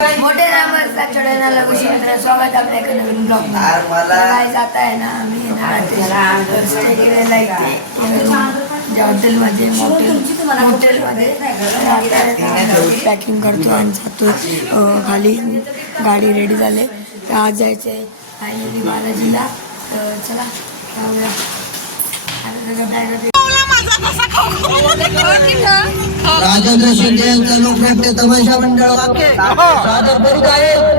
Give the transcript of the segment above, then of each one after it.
मोठे नमस्कार छोट्यांना लगोशी मित्र स्वागत आपल्या एका नवीन ब्लॉग मध्ये जात आहे ना आम्ही स्टे केलेला इथे हॉटेलमध्ये पॅकिंग करतो आणि जातो खाली गाडी रेडी झाले तर आज जायचं आहे फायनली बालाजीला तर चला जाऊया राजेंद्र शिंदे यांचा लोकनाट्य तमाशा मंडळ सादर करीत आहे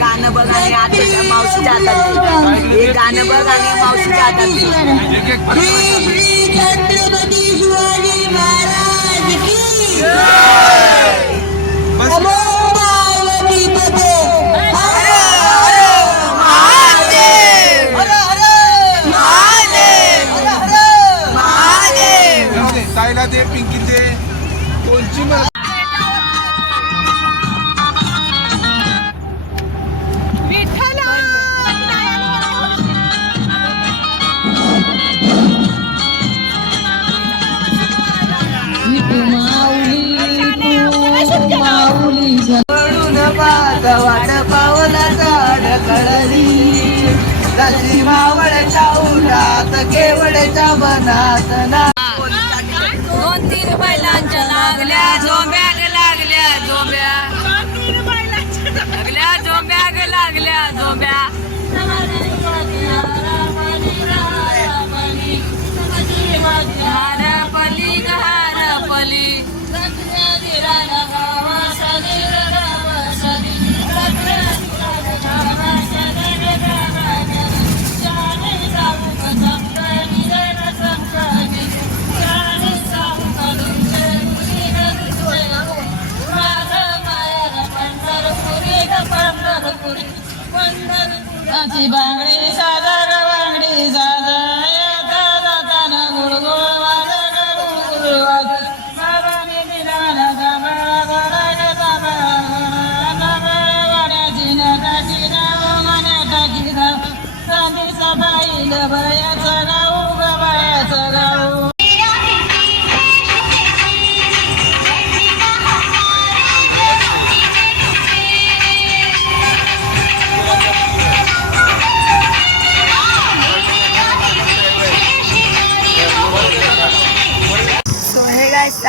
गाणं बघ आणि आताच्या मावशीच्या हातात हे गाणं बघ आणि मावशीच्या हातात छत्रपती शिवाजी महाराज की ताईला दे पिंकी दे कोणची मला वाट पावला झाड कळली तशी मावळच्या उन्हात केवळच्या मनात ना 2-3 बैलांच्या लागल्या झोंब्या लागल्या झोंब्या लागल्या झोंब्या हारपली हारपली बांगडी साधा बांगडी साधा गुळगुळ बयाचं गाऊ बयाचं गाऊ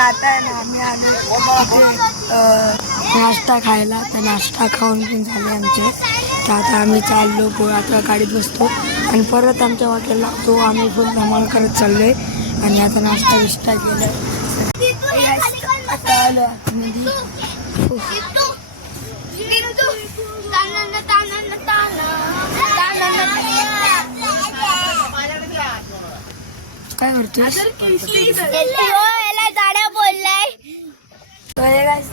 आता आहे ना आम्ही आलो नाश्ता खायला तर नाश्ता खाऊन पण झाले आमचे तर आता आम्ही चाललो आता गाडीत बसतो आणि परत आमच्या हॉटेलला लागतो आम्ही फुल धमाल करत चाललो आहे आणि आता नाश्ता बिष्टा केला आता आलो आतमध्ये काय करतोस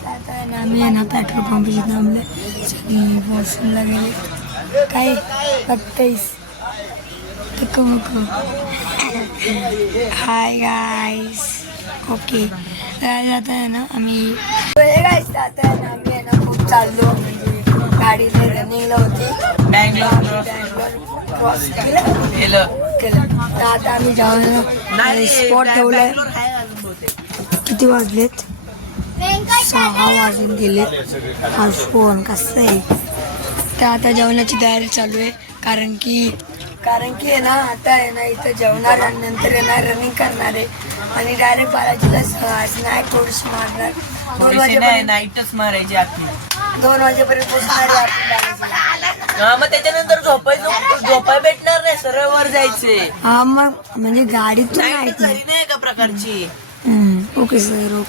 आता आहे ना आम्ही आहे ना पेट्रोल पंपशी थांबले सगळी वॉशरूमला गेले काय बघताईस हाय गाईस ओके आता आहे ना आम्ही आता आहे ना आम्ही आहे ना खूप चाललो म्हणजे गाडीने रनिंगला होती बँगलोर क्रॉस केलं तर आता आम्ही जाऊन स्पॉट ठेवलाय किती वाजलेत 6 वाजून गेलेत. हा फोन कसं आहे तर आता जेवणाची तयारी चालू आहे. कारण की आहे ना आता आहे ना इथं जेवणार आणि नंतर येणार रनिंग करणार आहे आणि डायरेक्ट बालाजीला स्नॅक थोडीशी मारणार. 2 वाजेपर्यंत नाईटच मारायची आपली 2 वाजेपर्यंत पोहोचणार आहे आपण बालाजीला. मग त्याच्यानंतर झोपाय भेटणार नाही, सरळ वर जायचे. हा मग म्हणजे गाडीतून नाईट नाही. नाही का प्रकारची. Okay sir.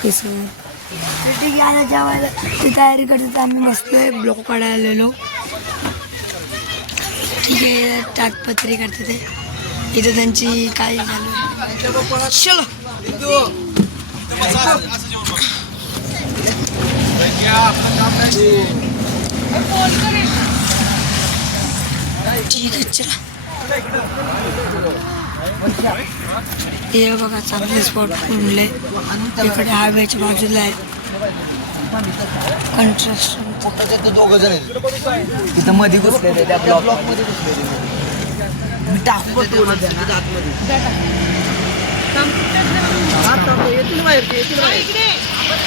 तर ठीक आहे आता जेवायला ती तयारी करते तर आम्ही बसलोय ब्लॉक काढायला आलेलो. ठीक आहे ताटपत्री करते ते इथं त्यांची काय झालं. चलो ठीक आहे चला. हे बघा चांगले स्पॉट म्हणले इकडे हायवेच्या बाजूला आहे कन्स्ट्रक्शन. दोघ जण आहेत तिथं मध्ये घुसलेले त्या ब्लॉक मध्ये घुसलेले. मी टाकू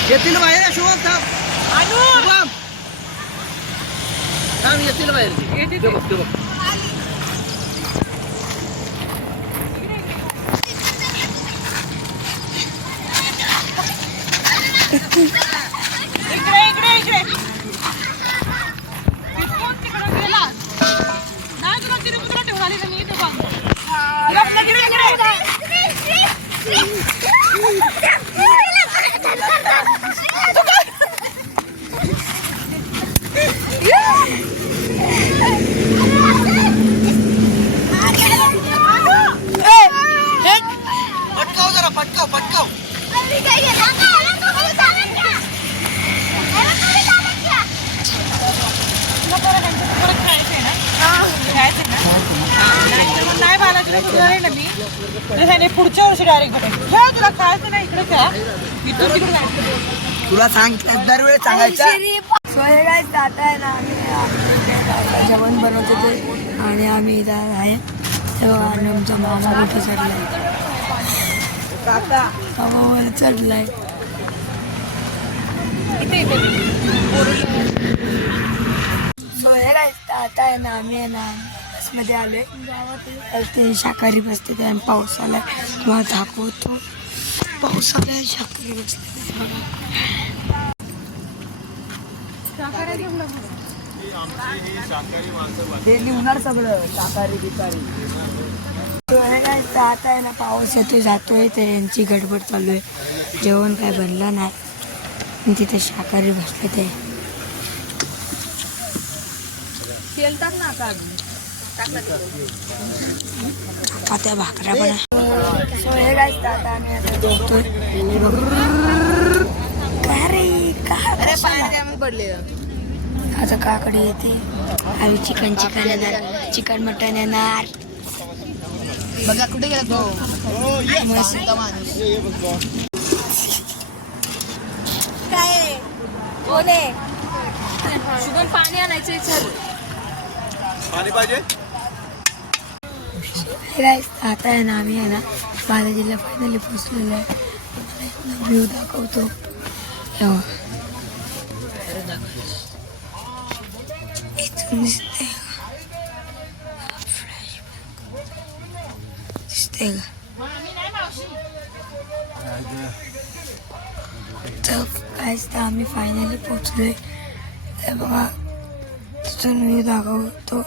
येतील बाहेर शुभम थांब येतील बाहेर. पटकाव. नाही बालाजीला गुरुवारी ना मी त्याने पुढच्या वर्षी डायरेक्ट खेळ तुला खायचं नाही इकडे खेळ तुला सांगितलं दरवेळेस सांगायचं. सोय काय आता आहे ना आम्ही जेवण बनवत होते आणि आम्ही इथं आहे तेव्हा आमचा मामा कुठं चढलाय मामावर चढलाय. सोय काय आता आहे ना आम्ही आहे ना बसमध्ये आलोय. ते शाकाहारी बसते ते पाऊस आलाय तुम्हाला दाखवतो. पाऊस आलाय शाकाहारी बसते बघा. ते लिहणार सगळं शाकाहारी बिकारी. आता आहे ना पाऊस येतोय जातोय तर यांची गडबड चालू आहे. जेवण काय बनलं नाही तिथे शाकाहारी बसले ते त्या भाकऱ्या पण. हे काय आता आम्ही आता जेवतोय. आता काकडी येते आम्ही चिकन येणार चिकन मटन येणार. बघा कुठे गेला तो काय बोले शुभम पाणी आणायचं विचार पाणी पाहिजे. आता आहे ना आम्ही आहे ना बालाजीला फायनली पोचलेलो आहे. व्ह्यू दाखवतो. इथून दिसते तर काय आम्ही फायनली पोचलोय. बघा तिथून व्ह्यू दाखवतो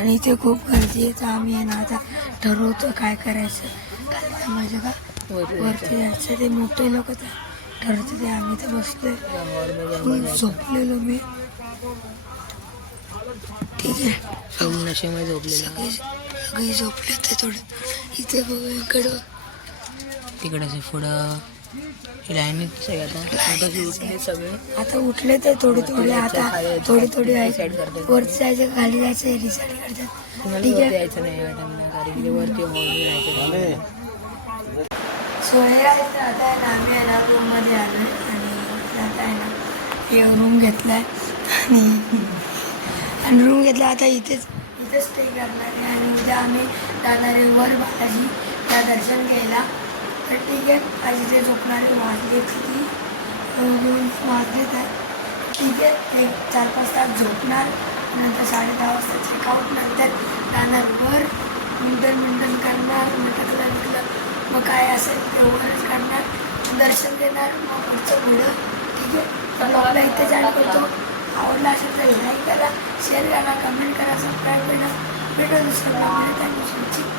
आणि इथे खूप गर्दी आहे. तर आम्ही आहे ना आता ठरवतो काय करायचं. काय माझं का वरती जायचं ते मोठे लोक ठरवतो ते आम्ही तर बसलोय झोपलेलो मी. ठीक आहे सगळी झोपले ते थोडं. इथे बघा इकडं तिकडे पुढं सगळे आता उठले तर थोडे आता थोडी आहे. वरती जायचं खाली जायचं रिसाईड करतात. ठीक आहे सोय आता आहे ना आम्ही आहे ना रूममध्ये आलो आणि आता आहे ना एक रूम घेतलाय आणि रूम घेतला. आता इथेच स्टे करणार आहे आणि उद्या आम्ही जाणार आहे वर बालाजी त्या दर्शन घ्यायला. तर ठीक आहे. आज इथे झोपणारे वाजले किती 2 वाजलेत आहे. ठीक आहे, एक 4-5 तास झोपणार, नंतर 10:30 वाजता चेकआउट, नंतर जाणार वर, मुंडन करणार, विकलं मग काय असेल ते वरच करणार, दर्शन देणार, मग पुढचं पुढं. ठीक आहे, तर ब्लॉगला इथे जॉईन करतो. आवडला असेल तर लाईक करा, शेअर करा, कमेंट करा, सबस्क्राईब करा. भेटू दुसऱ्या ब्लॉगमध्ये. Thank you so much.